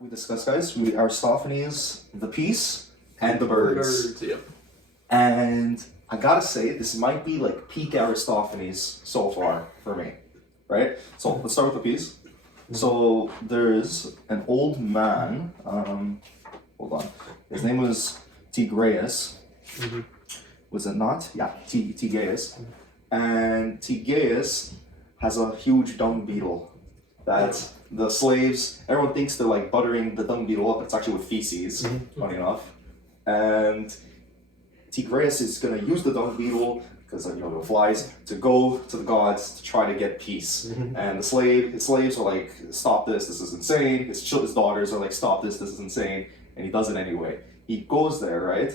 we discussed, guys, we Aristophanes, the peace, and the birds. Birds, yep. And I gotta say, this might be like peak Aristophanes so far for me, right? So let's start with the piece. So there's an old man. Hold on. His name was Tigreus. Was it not? Yeah, Tigaeus. And Tigaeus has a huge dung beetle that the slaves, everyone thinks they're like buttering the dung beetle up. It's actually with feces, funny enough. And Tigreus is going to use the dung beetle, because it flies, to go to the gods to try to get peace. And his slaves are like, stop this is insane. His daughters are like, stop this is insane. And he does it anyway. He goes there, right?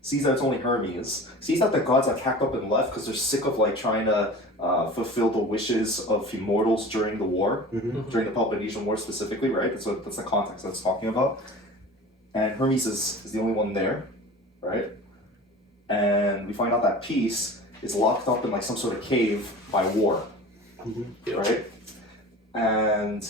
Sees that it's only Hermes. Sees that the gods like hacked up and left because they're sick of like trying to fulfill the wishes of immortals during the war, during the Peloponnesian War specifically, right? That's the context that's talking about. And Hermes is the only one there, right? And we find out that peace is locked up in like some sort of cave by war, right? And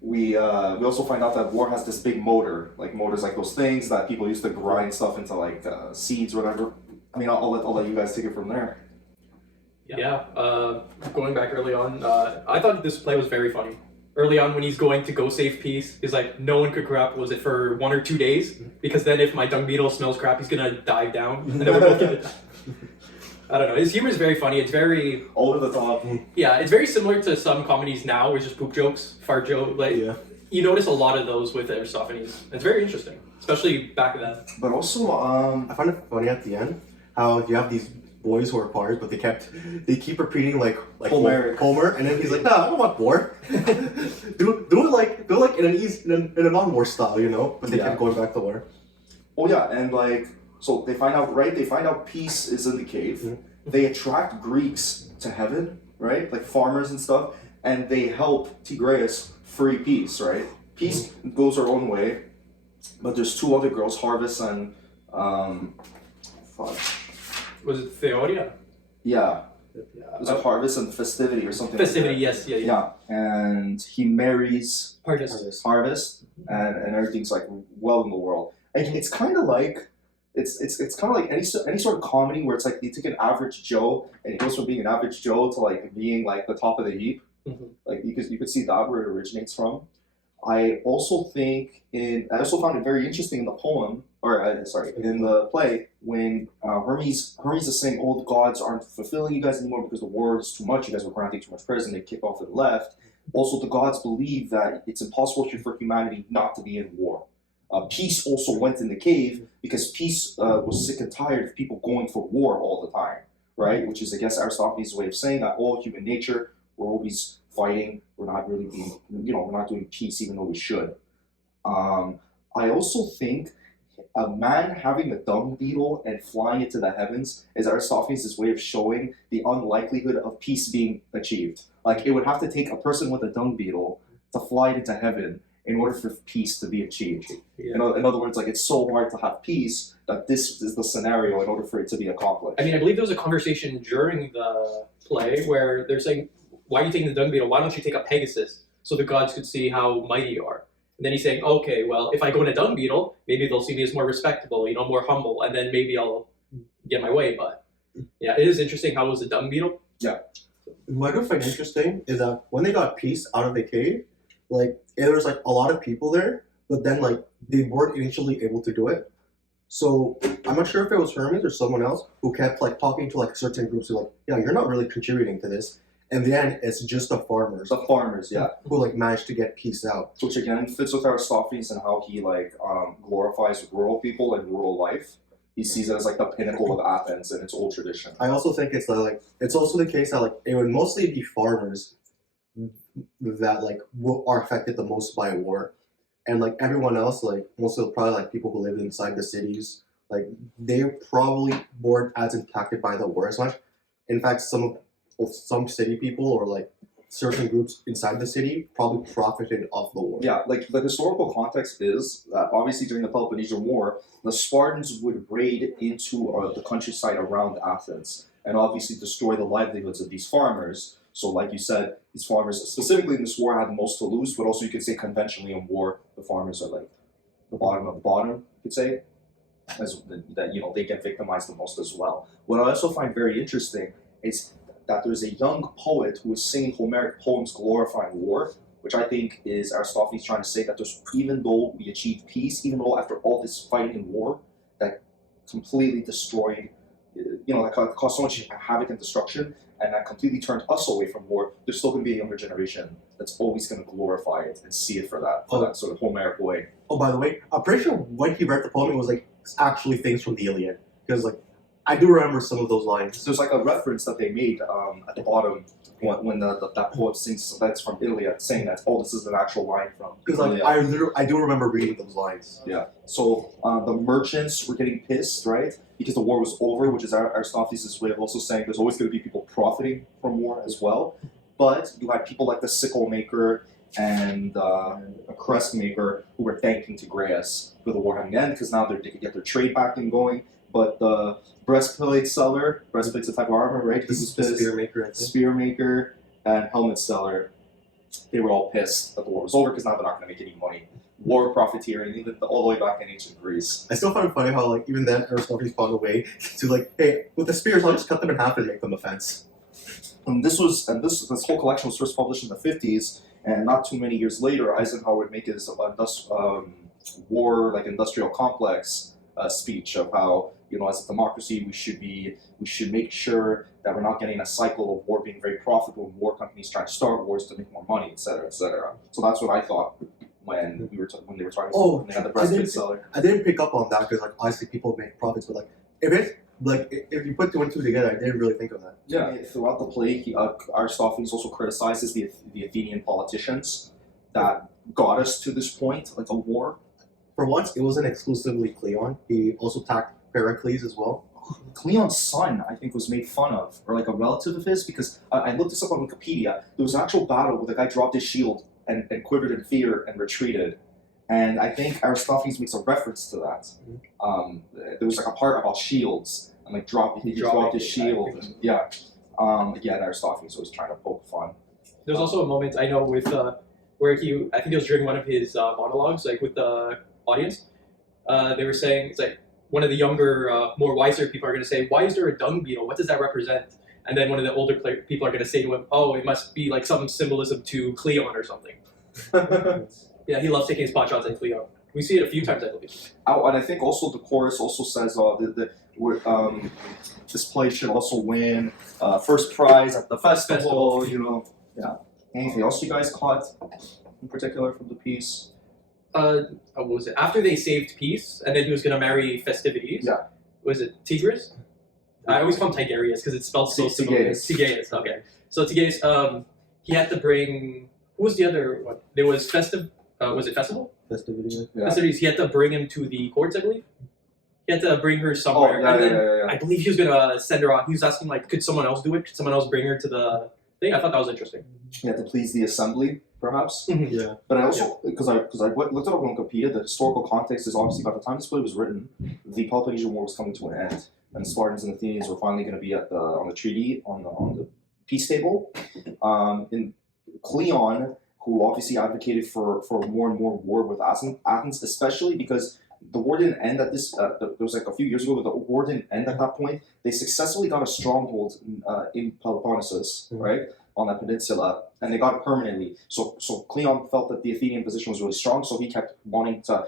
we also find out that war has this big motor, like motors like those things that people used to grind stuff into like seeds or whatever. I mean, I'll let you guys take it from there. Yeah. Going back early on, I thought this play was very funny. Early on, when he's going to go save peace, he's like, no one could crap. Was it for 1 or 2 days? Because then if my dung beetle smells crap, he's gonna dive down, and then we're both gonna die. I don't know. His humor is very funny. It's very over the top. Yeah, it's very similar to some comedies now, where it's just poop jokes, fart joke. Like you notice a lot of those with Aristophanes. It's very interesting, especially back then. But also, I find it funny at the end how you have these boys who are parts, but they keep repeating like Homer, and then he's like, nah, I don't want war. do it like in a non-war style, But they kept going back to war. Oh yeah, and like so they find out, right? They find out peace is in the cave. They attract Greeks to heaven, right? Like farmers and stuff, and they help Tigreus free peace, right? Peace goes her own way, but there's 2 other girls, Harvest and Was it Theodia? Yeah. Was it Harvest and Festivity or something? Festivity, like that? yes, yeah. Yeah, and he marries Harvest, and everything's like well in the world. And it's kind of like it's kind of like any sort of comedy where it's like you take an average Joe and he goes from being an average Joe to like being like the top of the heap. Like you could see that where it originates from. I also found it very interesting in the poem, in the play, when Hermes is saying, "Oh, the gods aren't fulfilling you guys anymore because the war is too much. You guys were granting too much prayers, and they kicked off and left." Also, the gods believe that it's impossible for humanity not to be in war. Peace also went in the cave because peace was sick and tired of people going for war all the time, right? Which is, I guess, Aristophanes' way of saying that all human nature, we're always fighting. We're not really being, we're not doing peace even though we should. I also think a man having a dung beetle and flying into the heavens is Aristophanes' way of showing the unlikelihood of peace being achieved. Like, it would have to take a person with a dung beetle to fly it into heaven in order for peace to be achieved. In other words, like, it's so hard to have peace that this is the scenario in order for it to be accomplished. I mean, I believe there was a conversation during the play where they're saying, why are you taking the dung beetle? Why don't you take a Pegasus so the gods could see how mighty you are? And then he's saying, okay, well, if I go in a dung beetle, maybe they'll see me as more respectable, more humble, and then maybe I'll get my way. But yeah, it is interesting how it was a dung beetle. Yeah. What I find interesting is that when they got peace out of the cave, there was like a lot of people there, but then like they weren't initially able to do it. So I'm not sure if it was Hermes or someone else who kept like talking to like certain groups who like, yeah, you're not really contributing to this. And then it's just the farmers. The farmers, yeah. Who like managed to get peace out. Which again fits with Aristophanes and how he like glorifies rural people and rural life. He sees it as like the pinnacle of Athens and its old tradition. I also think it's also the case that like it would mostly be farmers that like are affected the most by war, and like everyone else, like most of probably like people who live inside the cities, like they probably weren't as impacted by the war as much. In fact, some city people or like certain groups inside the city probably profited off the war. Yeah, like the historical context is that obviously during the Peloponnesian War, the Spartans would raid into the countryside around Athens and obviously destroy the livelihoods of these farmers. So, like you said, these farmers, specifically in this war, had the most to lose. But also, you could say conventionally in war, the farmers are like the bottom of the bottom. You could say, as that they get victimized the most as well. What I also find very interesting is that there's a young poet who is singing Homeric poems glorifying war, which I think is Aristophanes trying to say that even though we achieved peace, even though after all this fighting in war that completely destroyed, that caused so much havoc and destruction, and that completely turned us away from war, there's still going to be a younger generation that's always going to glorify it and see it for that sort of Homeric way. Oh, by the way, I'm pretty sure when he read the poem, it was like actually things from the Iliad, because like I do remember some of those lines. So there's like a reference that they made at the bottom when that poet sings that's from Iliad, saying that this is an actual line from Because like I do remember reading those lines. Yeah. So the merchants were getting pissed, right? Because the war was over, which is Aristophanes' way of also saying there's always going to be people profiting from war as well. But you had people like the sickle maker and a crest maker who were thanking Tigreus for the war having ended because now they could get their trade back and going. But the breastplate's a type of armor, right? This is the spear maker. Spear maker and helmet seller, they were all pissed that the war was over because now they're not going to make any money. War profiteering, even all the way back in ancient Greece. I still find it funny how like even then Aristophanes found a way to like, hey, with the spears, I'll just cut them in half and make them a fence. And this whole collection was first published in the 50s, and not too many years later, Eisenhower would make his industrial complex speech of how, as a democracy, we should make sure that we're not getting a cycle of war being very profitable, and war companies trying to start wars to make more money, etc., etc. So that's what I thought when they were talking when they had the breastplate seller. I didn't pick up on that because like obviously people make profits, but like if you put two and two together, I didn't really think of that. Yeah, throughout the play, Aristophanes also criticizes the Athenian politicians that got us to this point, like a war. For once, it wasn't exclusively Cleon. He also attacked Pericles as well. Cleon's son, I think, was made fun of, or like a relative of his, because I looked this up on Wikipedia. There was an actual battle where the guy dropped his shield and quivered in fear and retreated. And I think Aristophanes makes a reference to that. There was like a part about shields, and like he dropped his shield. And, again, Aristophanes was trying to poke fun. There's also a moment I know with where I think it was during one of his monologues, like with the audience. They were saying it's like one of the younger, more wiser people are going to say, "Why is there a dung beetle? What does that represent?" And then one of the older people are going to say to him, "Oh, it must be like some symbolism to Cleon or something." Yeah, he loves taking his pot shots at Cleon. We see it a few times, I believe. Oh, and I think also the chorus also says this play should also win first prize at the festival. Yeah. Anything else you guys caught in particular from the piece? What was it? After they saved peace, and then he was going to marry festivities. Yeah. Was it Tigris? I always call him Tigerius because it's spelled so similar. Tigerius. Okay. So Tigerius, he had to bring. Who was the other one? There was festive. Was it festival? Festivities. Yeah. Festivities. He had to bring him to the courts, I believe. He had to bring her somewhere. Yeah. I believe he was gonna send her off. He was asking like, could someone else do it? Could someone else bring her to the thing? I thought that was interesting. You had to please the assembly, perhaps. Yeah. But I also, because I looked it up on Wikipedia, the historical context is obviously by the time this play was written, the Peloponnesian War was coming to an end, and the Spartans and Athenians were finally going to be on the treaty on the peace table. In Cleon, who obviously advocated for more and more war with Athens, especially because the war didn't end at this. There was like a few years ago, but the war didn't end at that point. They successfully got a stronghold in Peloponnesus, right, on that peninsula, and they got it permanently. So Cleon felt that the Athenian position was really strong, so he kept wanting to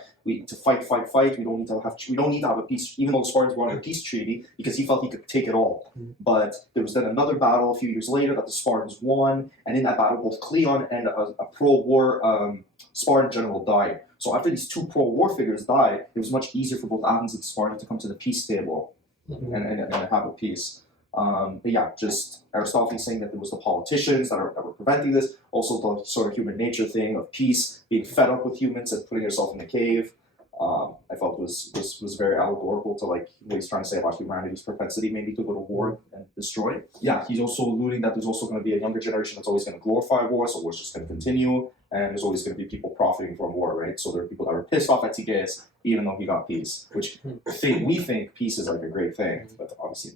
fight. We don't need to have a peace, even though the Spartans wanted a peace treaty, because he felt he could take it all. But there was then another battle a few years later that the Spartans won, and in that battle, both Cleon and a pro-war Spartan general died. So after these two pro-war figures died, it was much easier for both Athens and Sparta to come to the peace table and have a peace. But yeah, just Aristophanes saying that there was the politicians that were preventing this, also the sort of human nature thing of peace, being fed up with humans and putting yourself in a cave. I felt was very allegorical to like what he's trying to say about humanity's propensity maybe to go to war and destroy. Yeah, he's also alluding that there's also going to be a younger generation that's always going to glorify war, so war's just going to continue, and there's always going to be people profiting from war, right? So there are people that were pissed off at Tigreus even though he got peace, which we think peace is like a great thing, but obviously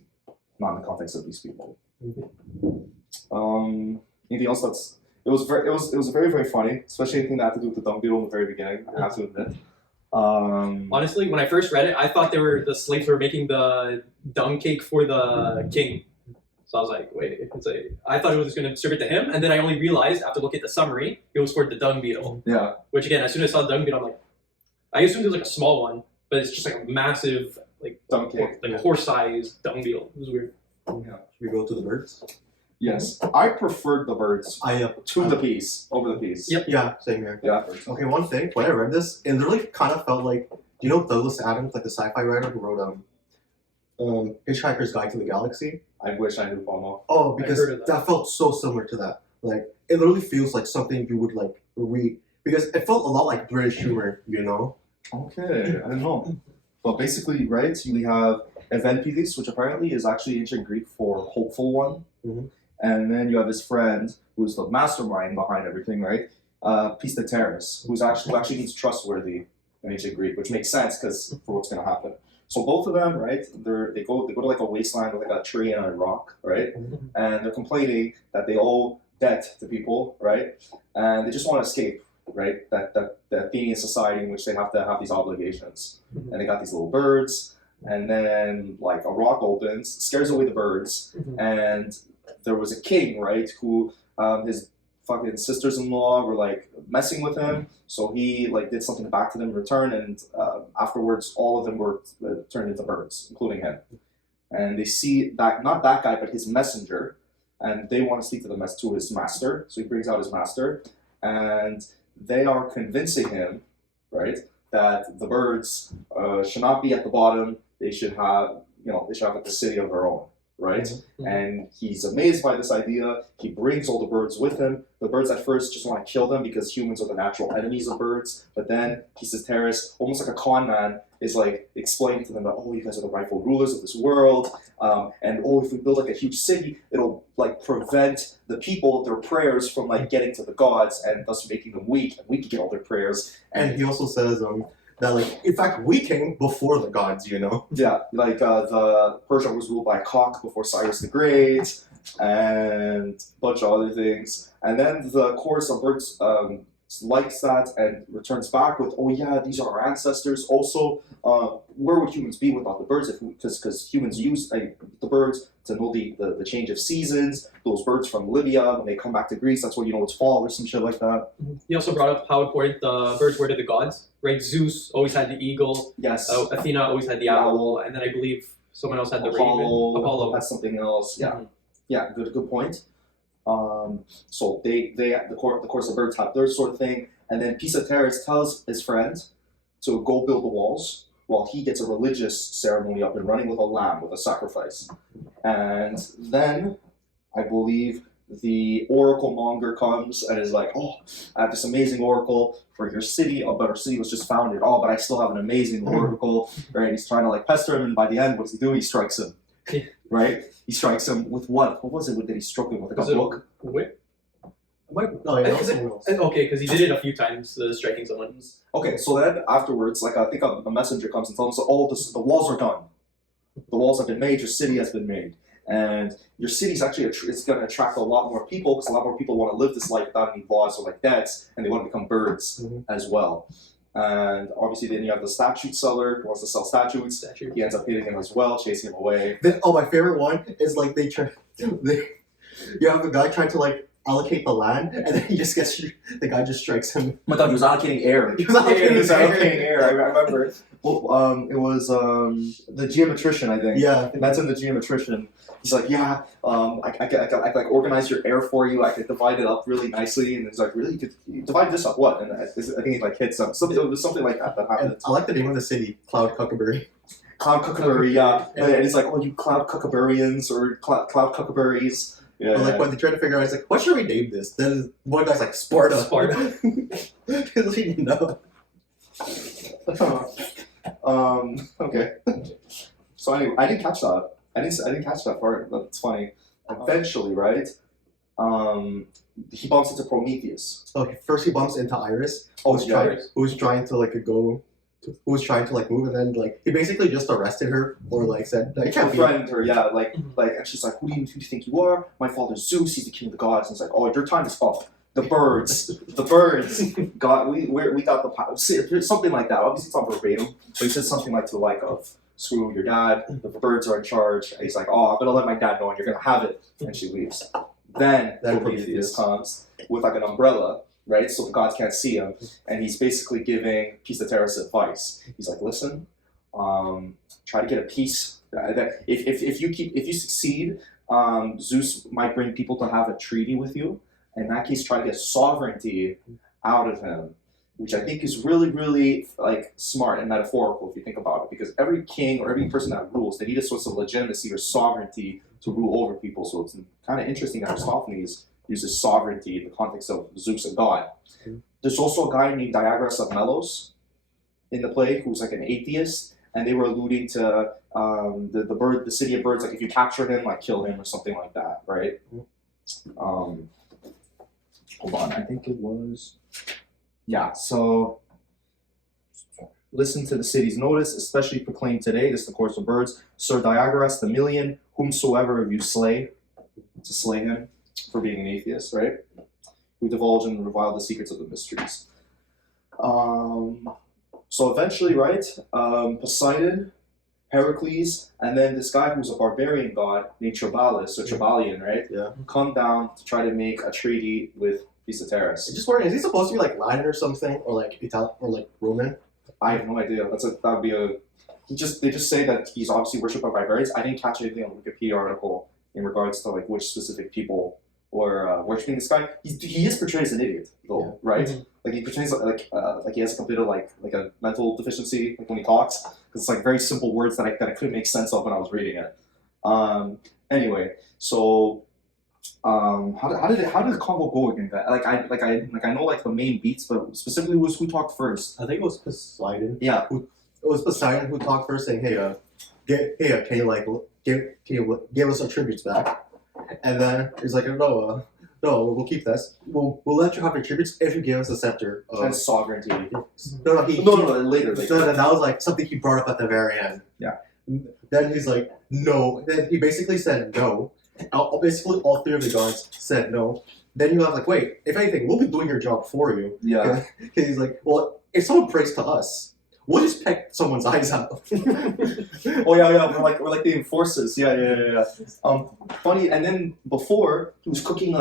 not in the context of these people. Anything else that's it was very very funny, especially anything that had to do with the dung beetle in the very beginning. I have to admit. Honestly, when I first read it, I thought the slaves were making the dung cake for the king. So I was like, wait, I thought it was going to serve it to him, and then I only realized after looking at the summary, it was for the dung beetle. Yeah. Which again, as soon as I saw the dung beetle, I'm like, I assumed it was like a small one, but it's just like a massive, like Dung cake. like horse-sized dung beetle. It was weird. Should we go to the birds? Yes, I preferred the birds to the peas over the peas. Yep. Yeah, same here. Yeah. Okay, one thing, when I read this, it literally kind of felt like, do you know Douglas Adams, like the sci-fi writer who wrote Hitchhiker's Guide to the Galaxy? I wish I knew Pomo. Oh, because heard of that felt so similar to that. Like, it literally feels like something you would, like, read. Because it felt a lot like British humor, you know? Okay, I didn't know. But basically, right, you have Evenpidis, which apparently is actually ancient Greek for hopeful one. Mm-hmm. And then you have his friend, who's the mastermind behind everything, right? Pistateris, who actually means trustworthy in ancient Greek, which makes sense because for what's going to happen. So both of them, right? They go to like a wasteland with like a tree and a rock, right? Mm-hmm. And they're complaining that they owe debt to people, right? And they just want to escape, right? That being in society in which they have to have these obligations. Mhm. And they got these little birds, and then like a rock opens, scares away the birds, and there was a king, right, who his fucking sisters-in-law were like messing with him, so he like did something back to them in return, and afterwards all of them were turned into birds, including him. And they see that not that guy, but his messenger, and they want to speak to his master. So he brings out his master, and they are convincing him, right, that the birds should not be at the bottom. They should have, they should have like the city of their own, right? Mm-hmm. And he's amazed by this idea. He brings all the birds with him. The birds at first just want to kill them because humans are the natural enemies of birds. But then Pistateris, almost like a con man, is like explaining to them that, oh, you guys are the rightful rulers of this world, and oh, if we build like a huge city, it'll like prevent the people, their prayers from like getting to the gods, and thus making them weak, and we can get all their prayers. And he also says that, like, in fact, we came before the gods, you know? Yeah, like the Persia was ruled by a cock before Cyrus the Great, and a bunch of other things. And then the chorus of birds likes that and returns back with, oh yeah, these are our ancestors. Also, where would humans be without the birds? Because humans use the birds to know the change of seasons. Those birds from Libya, when they come back to Greece, that's when you know it's fall or some shit like that. He also brought up how important the birds were to the gods, right? Zeus always had the eagle. Yes. Athena always had the owl, and then I believe someone else had the raven. Apollo. That's something else. Yeah. Mhm. Yeah. Good point. So the course of birds have their sort of thing, and then Pisateris tells his friend to go build the walls while he gets a religious ceremony up and running with a lamb, with a sacrifice. And then I believe the oracle monger comes and is like, oh, I have this amazing oracle for your city, but our city was just founded. Oh, but I still have an amazing oracle, right? He's trying to like pester him, and by the end, what does he do? He strikes him, right? He strikes him with what? What was it that he struck him with? Like a book? Whip? No, yeah, Is it- someone else. Okay, because he did it a few times, striking someone. Okay, so then afterwards, like I think a messenger comes and tells him, oh, the walls are done. The walls have been made, your city has been made. And your city's actually, it's going to attract a lot more people because a lot more people want to live this life without any laws or like debts, and they want to become birds as well. And obviously then you have the statue seller who wants to sell statues. He ends up hitting him as well, chasing him away. Then, my favorite one is like you have a guy trying to like allocate the land, and then the guy just strikes him. Oh my god, he was allocating air. He was allocating air. I remember. Well, it was the geometrician, I think. Yeah. That's in the geometrician. He's like, yeah, I can like organize your air for you. I could divide it up really nicely. And it's like, really, you divide this up what? And I think he like hit something. It was something like that happened. And I like the name of the city, Cloud Cuckaberry. Cloud Cuckaberry, yeah. And it's like, oh, you Cloud Cuckaberians or Cloud Cuckaberries. Yeah. But like when they try to figure out, it's like, what should we name this? Then one guy's like, Sparta. Sparta. Because you know. Okay. So anyway, I didn't catch that. I didn't catch that part. That's funny. Eventually, right? He bumps into Prometheus. Okay, first he bumps into Iris, Oh, who's yeah. trying to like go who was trying to like move, and then like he basically just arrested her or like said like, Her friend, her, yeah, like, and she's like, who do you think you are? My father's Zeus, he's the king of the gods. And it's like, oh, your time is up. The birds, God, we got the power. Something like that. Obviously, it's not verbatim, but he said something like to the like of, screw your dad, the birds are in charge. And he's like, oh, I'm gonna let my dad know, and you're gonna have it. And she leaves. Then Prometheus comes with like an umbrella, right? So the gods can't see him, and he's basically giving Pisateras advice. He's like, listen, try to get a peace. If you succeed, Zeus might bring people to have a treaty with you. In that case, try to get sovereignty out of him, which I think is really, really like smart and metaphorical if you think about it. Because every king or every person that rules, they need a source of legitimacy or sovereignty to rule over people. So it's kind of interesting that Aristophanes uses sovereignty in the context of Zeus and God. There's also a guy named Diagoras of Melos in the play who's like an atheist, and they were alluding to the city of birds. Like if you capture him, like kill him or something like that, right? Hold on, I think it was. Yeah, so listen to the city's notice, especially proclaimed today. This is the course of birds. Sir Diagoras the Million, whomsoever of you slay, to slay him for being an atheist, right? We divulge and revile the secrets of the mysteries. So eventually, right, Poseidon, Heracles, and then this guy who's a barbarian god named Tribalus, or Tribalian, right? Yeah. Come down to try to make a treaty with Pisateras. I'm just wondering, is he supposed to be like Latin or something, or like Italian, or like Roman? I have no idea. That would be a. They just say that he's obviously worshipped by barbarians. I didn't catch anything on the Wikipedia article in regards to like which specific people were worshiping this guy. He is portrayed as an idiot though, Yeah. right? Mm-hmm. Like he portrays like he has a bit of like a mental deficiency like when he talks, because it's like very simple words that I couldn't make sense of when I was reading it. Anyway, so. How did the convo go again? I know like the main beats, but specifically who talked first? I think it was Poseidon. Yeah, It was Poseidon who talked first, saying, "Hey, can you like give us our tributes back?" And then he's like, "No, we'll keep this. We'll let you have your tributes if you give us a scepter and sovereignty." No, Later. That was like something he brought up at the very end. Yeah. Then he's like, "No." Then he basically said no. Basically, all three of the guards said no. Then you have like, wait, if anything, we'll be doing your job for you. Yeah. He's like, well, if someone prays to us, we'll just peck someone's eyes out. Oh yeah. We're like the enforcers. Yeah. Funny. And then before he was cooking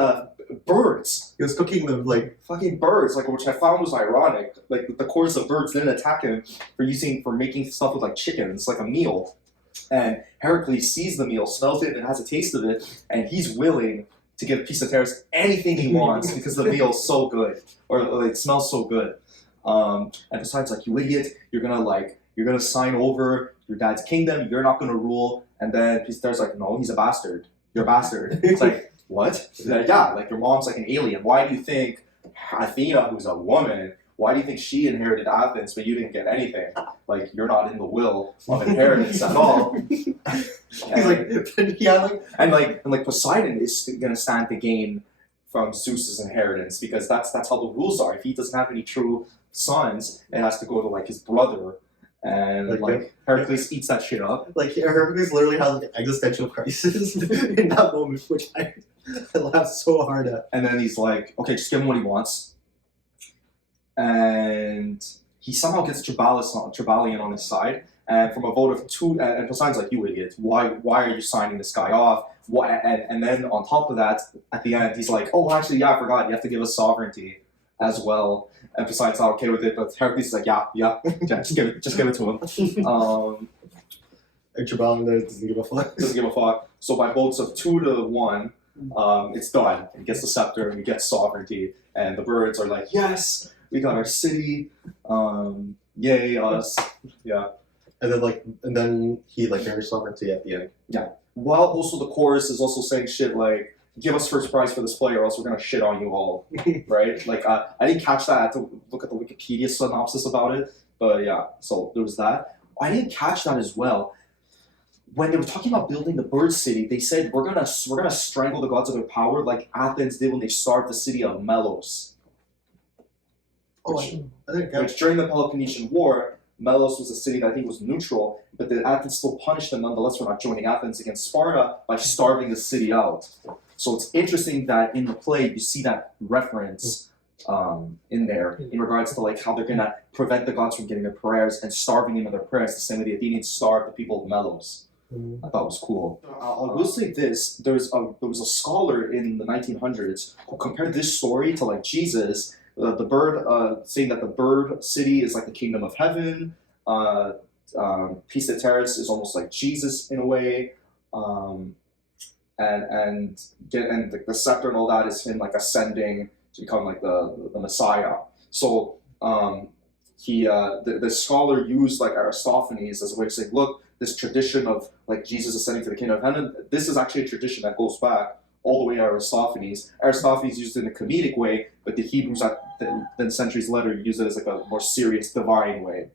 birds. He was cooking them like fucking birds, like which I found was ironic. Like the chorus of birds didn't attack him for making stuff with like chickens, like a meal. And Heracles sees the meal, smells it, and has a taste of it, and he's willing to give Pisateras anything he wants because the meal's so good, or it smells so good. And besides, like, you idiot, you're gonna sign over your dad's kingdom, you're not gonna rule. And then Pisateras like, no, he's a bastard. You're a bastard. It's like, what? Like, yeah, like your mom's like an alien. Why do you think Athena, who's a woman, why do you think she inherited Athens, but you didn't get anything? Like, you're not in the will of inheritance at all. He's like, Poseidon is gonna stand to gain from Zeus's inheritance because that's how the rules are. If he doesn't have any true sons, it has to go to like his brother, and Heracles eats that shit up. Like Heracles literally has like an existential crisis in that moment, which I laughed so hard at. And then he's like, okay, just give him what he wants. And he somehow gets Tribalian on his side, and from a vote of 2, and Poseidon's like, you idiot, why are you signing this guy off? Why? And then on top of that, at the end, he's like, oh, actually, yeah, I forgot, you have to give us sovereignty as well. And Poseidon's not okay with it, but Heracles is like, yeah, just give it to him. And Tribalian doesn't give a fuck. Doesn't give a fuck. So by votes of 2-1, it's done. He gets the scepter, and he gets sovereignty, and the birds are like, yes, we got our city, yay us, yeah. And then he like marries sovereignty at the end. Yeah. While also the chorus is also saying shit like, give us first prize for this play or else we're gonna shit on you all, right? Like I didn't catch that. I had to look at the Wikipedia synopsis about it, but yeah. So there was that. I didn't catch that as well. When they were talking about building the bird city, they said we're gonna strangle the gods of their power like Athens did when they starved the city of Melos. Which during the Peloponnesian War, Melos was a city that I think was neutral, but the Athens still punished them nonetheless for not joining Athens against Sparta by starving the city out. So it's interesting that in the play you see that reference in there in regards to like how they're gonna prevent the gods from getting their prayers and starving them of their prayers the same way the Athenians starved the people of Melos. I thought it was cool. I will say this: there was a scholar in the 1900s who compared this story to like Jesus, the bird, saying that the bird city is like the kingdom of heaven. Pisa Terrace is almost like Jesus in a way, and the scepter and all that is him like ascending to become like the Messiah. So the scholar used like Aristophanes as a way to say, look, this tradition of like Jesus ascending to the kingdom of heaven, this is actually a tradition that goes back all the way to Aristophanes. Aristophanes used it in a comedic way, but the Hebrews then centuries later used it as like a more serious divine way.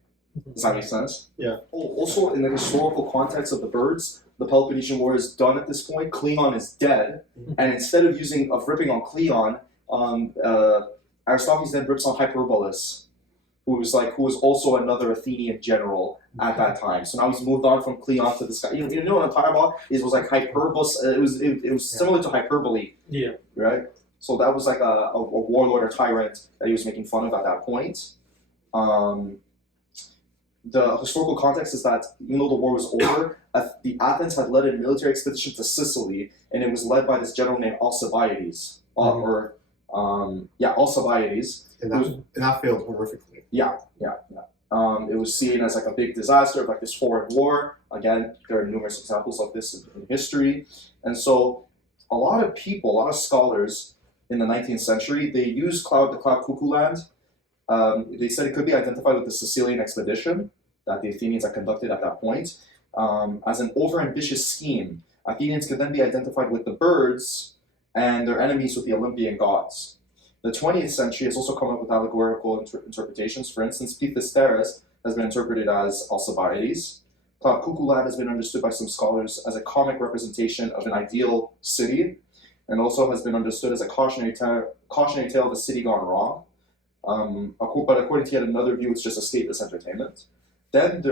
Does that make sense? Yeah. Also, in the historical context of the birds, the Peloponnesian War is done at this point. Cleon is dead, and instead of ripping on Cleon, Aristophanes then rips on Hyperbolus, who was also another Athenian general at that time. So now he's moved on from Cleon to this guy. You know what I'm talking about? It was like Hyperbolus. It was similar to hyperbole. Yeah. Right. So that was like a warlord or tyrant that he was making fun of at that point. The historical context is that even though the war was over, the Athens had led a military expedition to Sicily, and it was led by this general named Alcibiades, Alcibiades. And that failed horrifically. Yeah. It was seen as like a big disaster of like this foreign war. Again, there are numerous examples of this in history, and so a lot of scholars in the 19th century, they used the Cloud Cuckoo Land. They said it could be identified with the Sicilian expedition that the Athenians had conducted at that point as an overambitious scheme. Athenians could then be identified with the birds and their enemies with the Olympian gods. The 20th century has also come up with allegorical interpretations. For instance, Pithesteres has been interpreted as Alcibiades. Cloud Cuckoo Land has been understood by some scholars as a comic representation of an ideal city, and also has been understood as a cautionary tale of a city gone wrong. But according to yet another view, it's just escapist entertainment. Then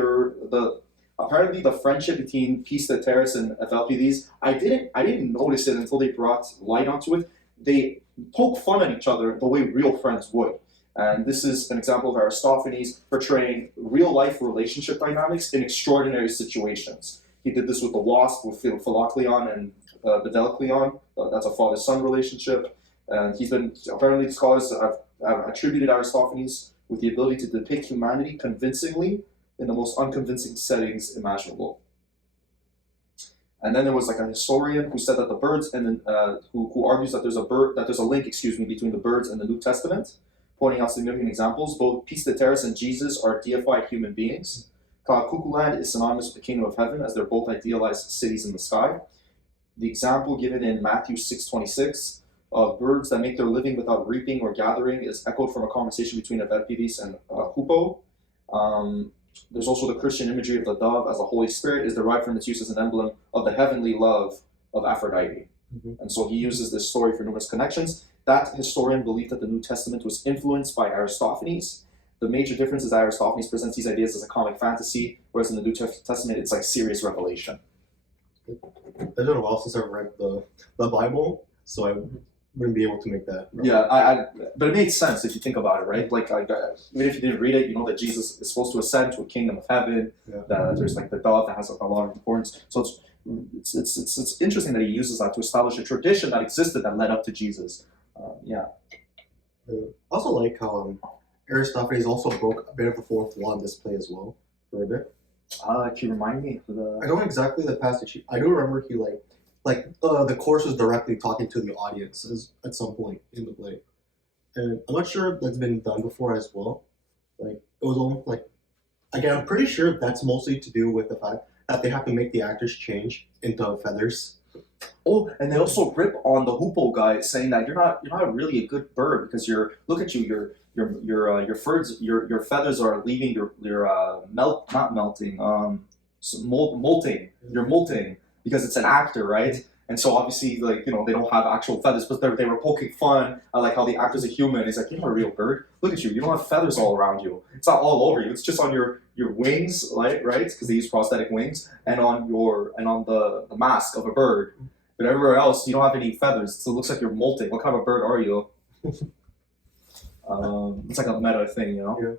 apparently the friendship between Pista and Evelpides, I didn't notice it until they brought light onto it. They poke fun at each other the way real friends would. And this is an example of Aristophanes portraying real-life relationship dynamics in extraordinary situations. He did this with the wasp, with Philocleon and Bedelcleon. That's a father-son relationship. And apparently scholars have attributed Aristophanes with the ability to depict humanity convincingly in the most unconvincing settings imaginable. And then there was like a historian who said that the birds who argues that there's a link, between the birds and the New Testament, pointing out significant examples. Both Pista and Jesus are deified human beings. Cloud Cuckoo Land is synonymous with the kingdom of heaven, as they're both idealized cities in the sky. The example given in Matthew 6:26 of birds that make their living without reaping or gathering is echoed from a conversation between Evelpides and Huppo. There's also the Christian imagery of the dove as the Holy Spirit is derived from its use as an emblem of the heavenly love of Aphrodite. And so he uses this story for numerous connections. That historian believed that the New Testament was influenced by Aristophanes. The major difference is that Aristophanes presents these ideas as a comic fantasy, whereas in the New Testament it's like serious revelation. It's been a while since I've read the Bible, so I wouldn't be able to make that. Yeah, but it makes sense if you think about it, right? Like, even if you didn't read it, you know that Jesus is supposed to ascend to a kingdom of heaven. Yeah. That there's like the dove that has a lot of importance. So it's interesting that he uses that to establish a tradition that existed that led up to Jesus. I also like how Aristophanes also broke a bit of the fourth law in this play as well for a bit. Can you remind me of the? I don't know exactly the passage. I do remember he the course was directly talking to the audience at some point in the play, and I'm not sure if that's been done before as well. Like it was all like, again, I'm pretty sure that's mostly to do with the fact that they have to make the actors change into feathers. Oh, and they also rip on the Hoople guy, saying that you're not really a good bird because look at you, your feathers are leaving molting. You're molting because it's an actor, right? And so obviously, like, you know, they don't have actual feathers, but they were poking fun at like how the actor's a human. He's like, you're not a real bird. Look at you. You don't have feathers all around you. It's not all over you. It's just on your your wings, right? Because they use prosthetic wings, and on the mask of a bird. But everywhere else, you don't have any feathers, so it looks like you're molting. What kind of a bird are you? It's like a meta thing, you know. Yeah.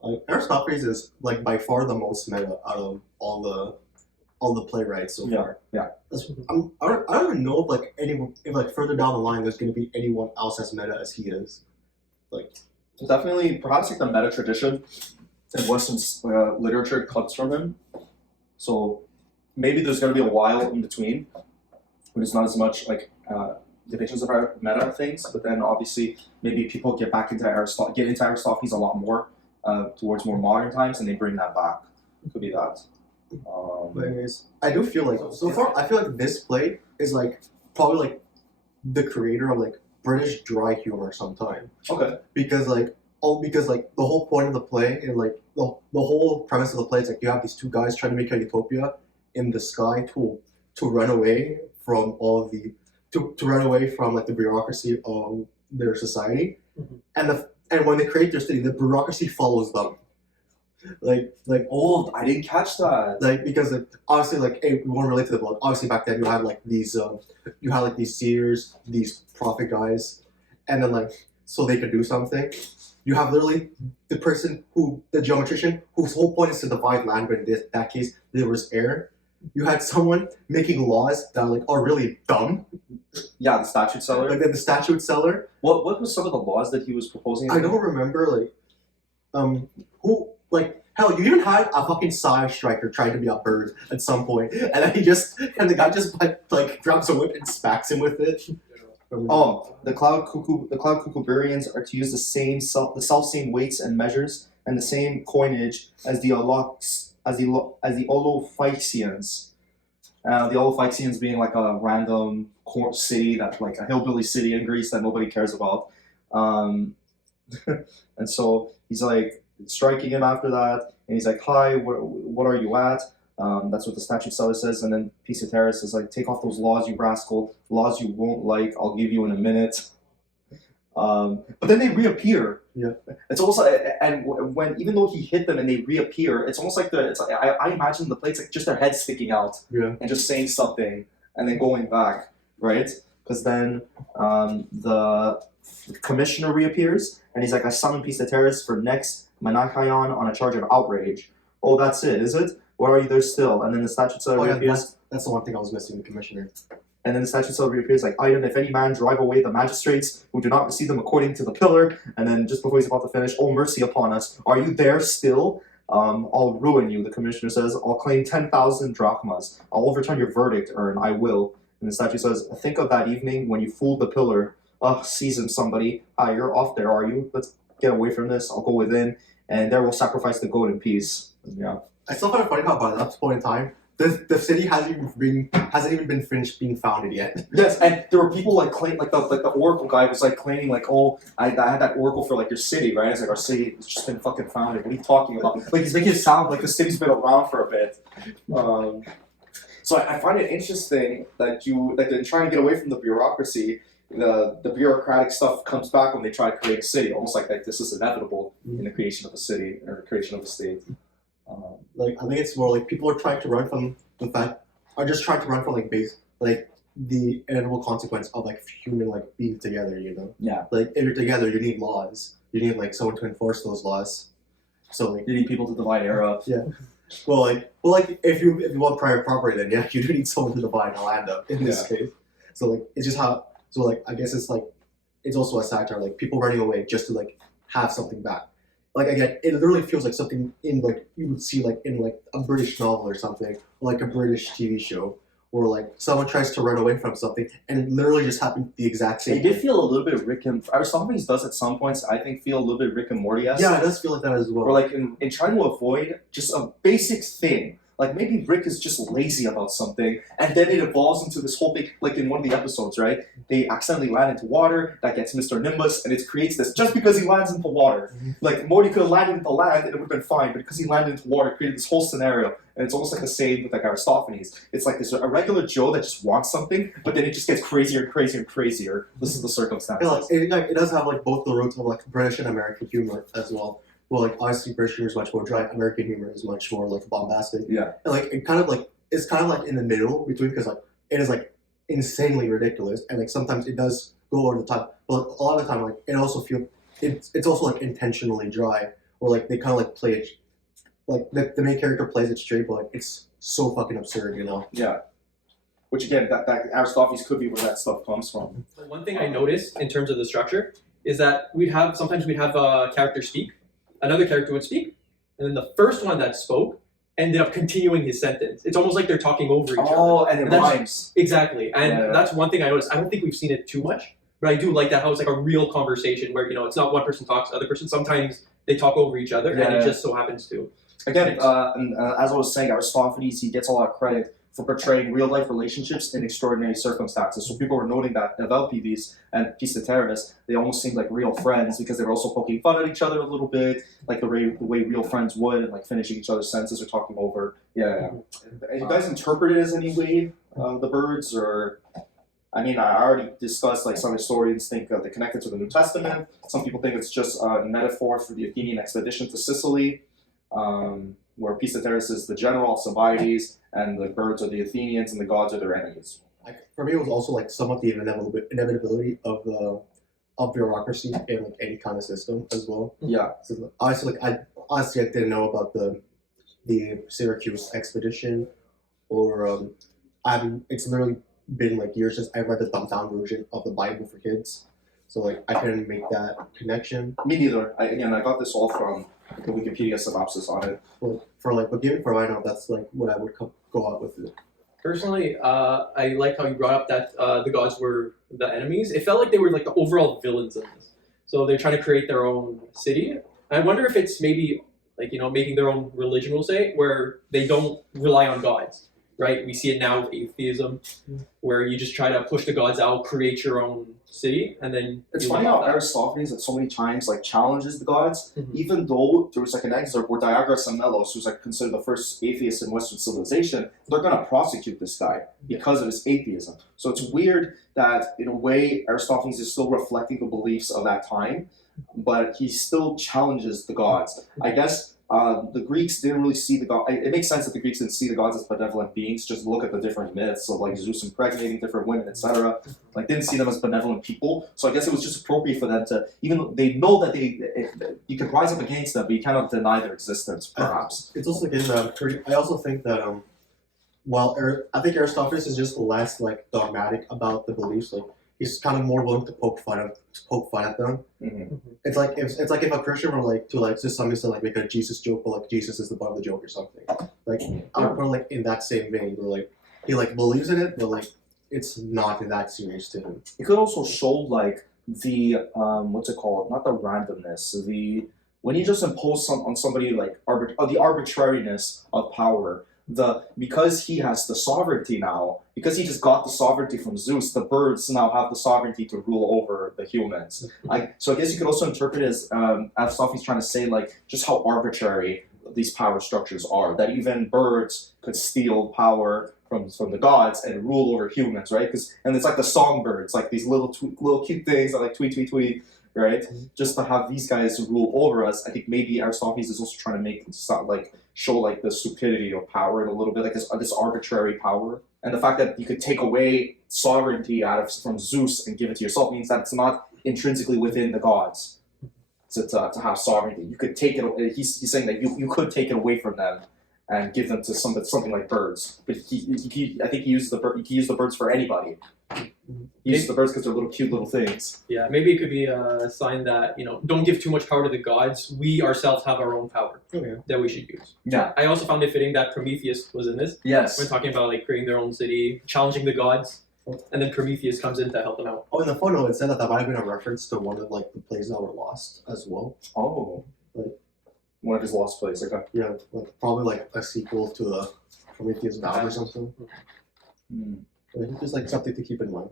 Like Aristophanes is like by far the most meta out of all the playwrights so far. Yeah. I don't even know if like further down the line there's going to be anyone else as meta as he is. Like Definitely, perhaps like the meta tradition in Western literature comes from him. So maybe there's going to be a while in between when it's not as much like depictions of our meta things, but then obviously maybe people get into Aristophanes a lot more towards more modern times, and they bring that back. Could be that. But anyways, I do feel like so far I feel like this play is like probably like the creator of like British dry humor sometime. Okay. Because the whole point of the play and like the whole premise of the play is like you have these two guys trying to make a utopia in the sky to run away from all of the to run away from like the bureaucracy of their society. Mm-hmm. And when they create their city, the bureaucracy follows them. Oh, I didn't catch that. Like because like obviously like we won't relate to the blood. Obviously back then you had like these seers, these prophet guys, and then like so they could do something. You have literally the geometrician whose whole point is to divide land, but in that case there was air. You had someone making laws that like are really dumb. Yeah, the statute seller. Like the statute seller. What was some of the laws that he was proposing? I don't remember who like hell. You even had a fucking side striker trying to be a bird at some point, and then the guy just like grabs a whip and smacks him with it. Oh, the cloud cucubarians are to use the self-same weights and measures and the same coinage as the Olophysians. The Olophysians being like a random city that like a hillbilly city in Greece that nobody cares about. And so he's like striking him after that, and he's like, "Hi, what are you at?" That's what the statute seller says, and then Piscatorus is like, "Take off those laws, you rascal! Laws you won't like. I'll give you in a minute." But then they reappear. Yeah, it's almost and when even though he hit them and they reappear, it's almost like I imagine the plates like just their heads sticking out. Yeah, and just saying something and then going back, right? Because then the commissioner reappears and he's like, "I summon Piscatorus for next Menachaion on a charge of outrage." "Oh, that's it, is it? Why are you there still?" And then the statute seller reappears. That's the one thing I was missing, the commissioner. And then the statute seller reappears like, "Item, if any man drive away the magistrates who do not receive them according to the pillar." And then just before he's about to finish, "Oh, mercy upon us. Are you there still? I'll ruin you," the commissioner says. "I'll claim 10,000 drachmas. I'll overturn your verdict, I will." And the statute says, "Think of that evening when you fooled the pillar. Seize him, somebody. Ah, you're off there, are you? Let's get away from this. I'll go within, and there we'll sacrifice the goat in peace." Yeah. I still find it funny how by that point in time, the city hasn't even been finished being founded yet. Yes, and there were people like claim like the oracle guy was like claiming like, "Oh, I had that oracle for like your city, right?" It's like, "Our city has just been fucking founded. What are you talking about?" Like he's making it sound like the city's been around for a bit. So I find it interesting that they're trying to get away from the bureaucracy. The bureaucratic stuff comes back when they try to create a city, almost like this is inevitable in the creation of a city or the creation of a state. Like I think it's more like people are trying to run from the fact, are just trying to run from like the inevitable consequence of like human like being together, you know? Yeah. Like if you're together, you need laws. You need like someone to enforce those laws. So like you need people to divide air up. Yeah. Well, if you want private property, then yeah, you do need someone to divide the land up in this case. So like it's just how. So like I guess it's like it's also a satire, like people running away just to like have something back. Like again, it literally feels like something in like you would see like in like a British novel or something, or like a British TV show, where like someone tries to run away from something and it literally just happened the exact same. It did feel a little bit Rick and Aristophanes does at some points. I think feel a little bit Rick and Morty-esque. Yeah, it does feel like that as well. Or like in trying to avoid just a basic thing. Like maybe Rick is just lazy about something, and then it evolves into this whole thing. Like in one of the episodes, right? They accidentally land into water. That gets Mr. Nimbus, and it creates this. Just because he lands into water, like Morty could have landed into land, and it would have been fine. But because he landed into water, it created this whole scenario. And it's almost like the same with like Aristophanes. It's like this a regular Joe that just wants something, but then it just gets crazier and crazier and crazier. This is the circumstances. It does have like both the roots of like British and American humor as well. Well, like obviously British humor is much more dry. American humor is much more like bombastic. Yeah. And like it kind of like it's kind of like in the middle between because like it is like insanely ridiculous and like sometimes it does go over the top, but a lot of the time like it also it's also like intentionally dry or like they kind of like play it like the main character plays it straight, but like it's so fucking absurd, you know. Yeah. Which again, that Aristophanes could be where that stuff comes from. One thing I noticed in terms of the structure is that sometimes we'd have a character speak, another character would speak, and then the first one that spoke ended up continuing his sentence. It's almost like they're talking over each other. Oh, and it that's- rhymes. Exactly, and Yeah. that's one thing I noticed. I don't think we've seen it too much, but I do like that how it's like a real conversation where it's not one person talks, the other person. Sometimes they talk over each other, and it just so happens to. Again, as I was saying, Aristophanes, he gets a lot of credit for portraying real-life relationships in extraordinary circumstances. So people were noting that Evelpides and Piscateris, they almost seemed like real friends because they were also poking fun at each other a little bit, like the way real friends would, and like finishing each other's sentences or talking over. Yeah. And you guys interpret it as any way, the birds, or... I mean, I already discussed, like, some historians think they're connected to the New Testament. Some people think it's just a metaphor for the Athenian expedition to Sicily, where Piscateris is the general, Alcibiades, and the birds are the Athenians, and the gods are their enemies. Like for me, it was also like somewhat the inevitability of bureaucracy in like any kind of system as well. Yeah. So honestly, like I didn't know about the Syracuse expedition, or it's literally been like years since I read the dumbed down version of the Bible for kids, so like I couldn't make that connection. Me neither. I got this all from the Wikipedia synopsis on it. But given for right now, that's like what I would go out with it. Personally, I like how you brought up that the gods were the enemies. It felt like they were like the overall villains in this. So they're trying to create their own city. I wonder if it's maybe like making their own religion, we'll say, where they don't rely on gods. Right, we see it now with atheism, where you just try to push the gods out, create your own city, and then It's funny how Aristophanes at so many times like challenges the gods, even though there was like an excerpt where Diagoras and Melos, who's like considered the first atheist in Western civilization, they're gonna prosecute this guy because of his atheism. So it's weird that in a way Aristophanes is still reflecting the beliefs of that time, but he still challenges the gods. I guess the Greeks didn't really see the gods. It makes sense that the Greeks didn't see the gods as benevolent beings. Just look at the different myths of like Zeus impregnating different women, etc. Like didn't see them as benevolent people. So I guess it was just appropriate for them to, even though they know that you can rise up against them, but you cannot deny their existence. Perhaps it's also like I also think that while I think Aristophanes is just less like dogmatic about the beliefs, like he's kind of more willing to poke fun at them. Mm-hmm. It's like if a Christian were like to some extent like make a Jesus joke, but like Jesus is the butt of the joke or something. Like I would put it like in that same vein where like he like believes in it, but like it's not that serious to him. It could also show like the what's it called? Not the randomness. When you just impose on somebody like the arbitrariness of power. Because he has the sovereignty now, because he just got the sovereignty from Zeus, the birds now have the sovereignty to rule over the humans. So I guess you could also interpret it as Aristophanes trying to say like just how arbitrary these power structures are. That even birds could steal power from the gods and rule over humans, right? And it's like the songbirds, like these little cute things that like tweet tweet tweet. Right, just to have these guys rule over us, I think maybe Aristophanes is also trying to make show like the stupidity of power in a little bit, like this arbitrary power, and the fact that you could take away sovereignty from Zeus and give it to yourself means that it's not intrinsically within the gods to have sovereignty. You could take it. He's saying that you could take it away from them and give them to something like birds, but I think he uses the birds for anybody. He uses the birds because they're little cute little things. Yeah, maybe it could be a sign that don't give too much power to the gods. We ourselves have our own power that we should use. Yeah. I also found it fitting that Prometheus was in this. Yes. We're talking about like creating their own city, challenging the gods, and then Prometheus comes in to help them out. Oh, in the photo it said that might have been a reference to one of like the plays that were lost as well. Oh. Like one of his lost plays. Okay. Yeah, like probably like a sequel to the Prometheus Vow or something. Just like something to keep in mind.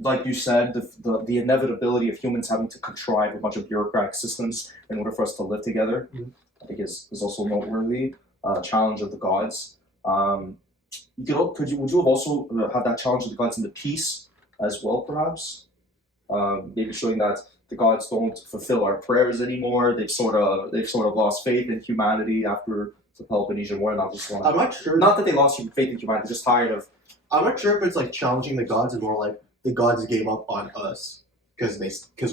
Like you said, the inevitability of humans having to contrive a bunch of bureaucratic systems in order for us to live together, I think is also noteworthy. Challenge of the gods. Would you have also had that challenge of the gods in the piece as well, perhaps? Maybe showing that the gods don't fulfill our prayers anymore. They've sort of lost faith in humanity after the Peloponnesian War. Not just I'm not sure. not that they lost faith in humanity. They're just tired of. I'm not sure if it's like challenging the gods and more like the gods gave up on us because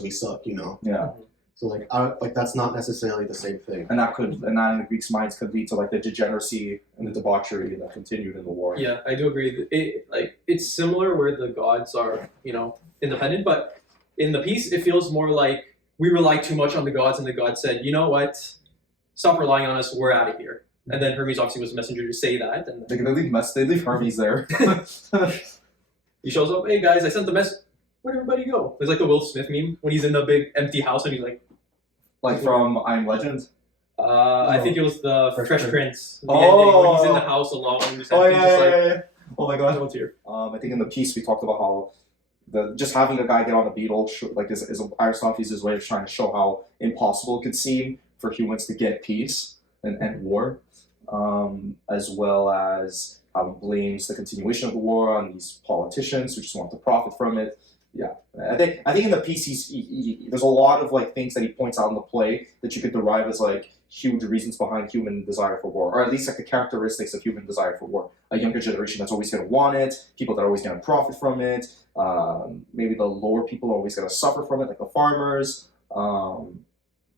we suck, you know. Yeah. So like that's not necessarily the same thing. And that in the Greeks' minds could lead to like the degeneracy and the debauchery that continued in the war. Yeah, I do agree. It's similar where the gods are, independent, but in the piece it feels more like we rely too much on the gods, and the gods said, you know what, stop relying on us, we're out of here. And then Hermes obviously was a messenger to say that, and They leave Hermes there. he shows up, hey guys, I sent the message. Where'd everybody go? It's like the Will Smith meme when he's in the big empty house and he's like from I Am Legend. I think it was the Fresh Prince. The Oh. ending when he's in the house alone. Yeah. Oh my gosh. No one's here. I think in the piece we talked about how just having a guy get on a beetle is Aristophanes' way of trying to show how impossible it could seem for humans to get peace and end war, as well as how he blames the continuation of the war on these politicians who just want to profit from it. Yeah, I think in the piece there's a lot of like things that he points out in the play that you could derive as like huge reasons behind human desire for war, or at least like the characteristics of human desire for war. A younger generation that's always going to want it, people that are always going to profit from it. Maybe the lower people are always going to suffer from it, like the farmers.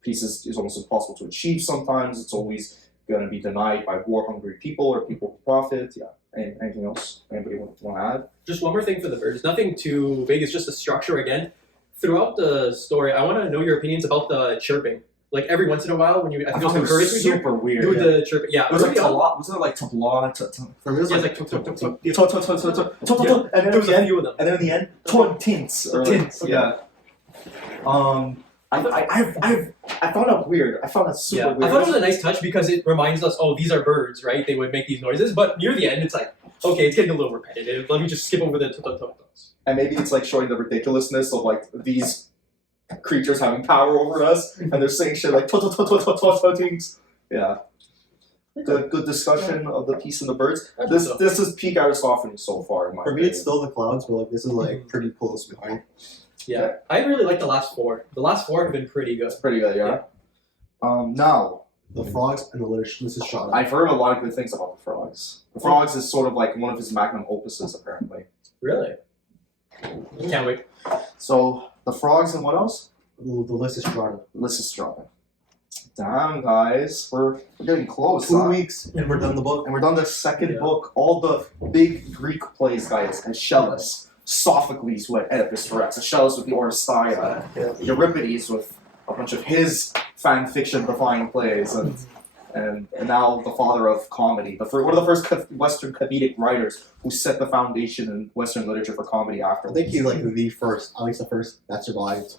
Peace is almost impossible to achieve sometimes. It's always going to be denied by war-hungry people or people who profit. Yeah. Anything else? Anybody want to add? Just one more thing for the birds. Nothing too big. It's just the structure again. Throughout the story, I want to know your opinions about the chirping. Like every once in a while, when I think it was encouraged with you, super weird. do the chirping. Yeah, It was like tabla. Was it like tabla? For me, it was Yeah, like, it's like tuk, tuk, tuk, tuk. And then There was a few of them. And then in the end, tints. Tints, Yeah. I found that weird. I found that super Yeah, weird. I thought it was a nice touch because it reminds us, oh, these are birds, right? They would make these noises. But near the end, it's like, okay, it's getting a little repetitive. Let me just skip over the tuk tuk tuk tuks. And maybe it's like showing the ridiculousness of like these creatures having power over us, and they're saying shit like things. Yeah. Good discussion of the piece and the birds. This is peak Aristophanes so far. In my for me, opinion. it's still the clouds, but like this is like pretty close behind. Yeah, I really like the last four. The last four have been pretty good. pretty good. Yeah. Now The frogs and the Lysis shot. I've heard a lot of good things about the frogs. The frogs is sort of like one of his magnum opuses, apparently. Really? Can't wait. So the frogs and what else? The Lysistrata. Lysistrata. Damn, guys, we're getting close. 2 huh? weeks and we're done the book. And we're done the second Yeah. book. All the big Greek plays, guys. Aeschylus, Sophocles with Oedipus Rex, Aeschylus with the Oresteia, Euripides with a bunch of his fan fiction defying plays, and now the father of comedy. One of the first Western comedic writers who set the foundation in Western literature for comedy after. I think he's like the first, at least the first that survived.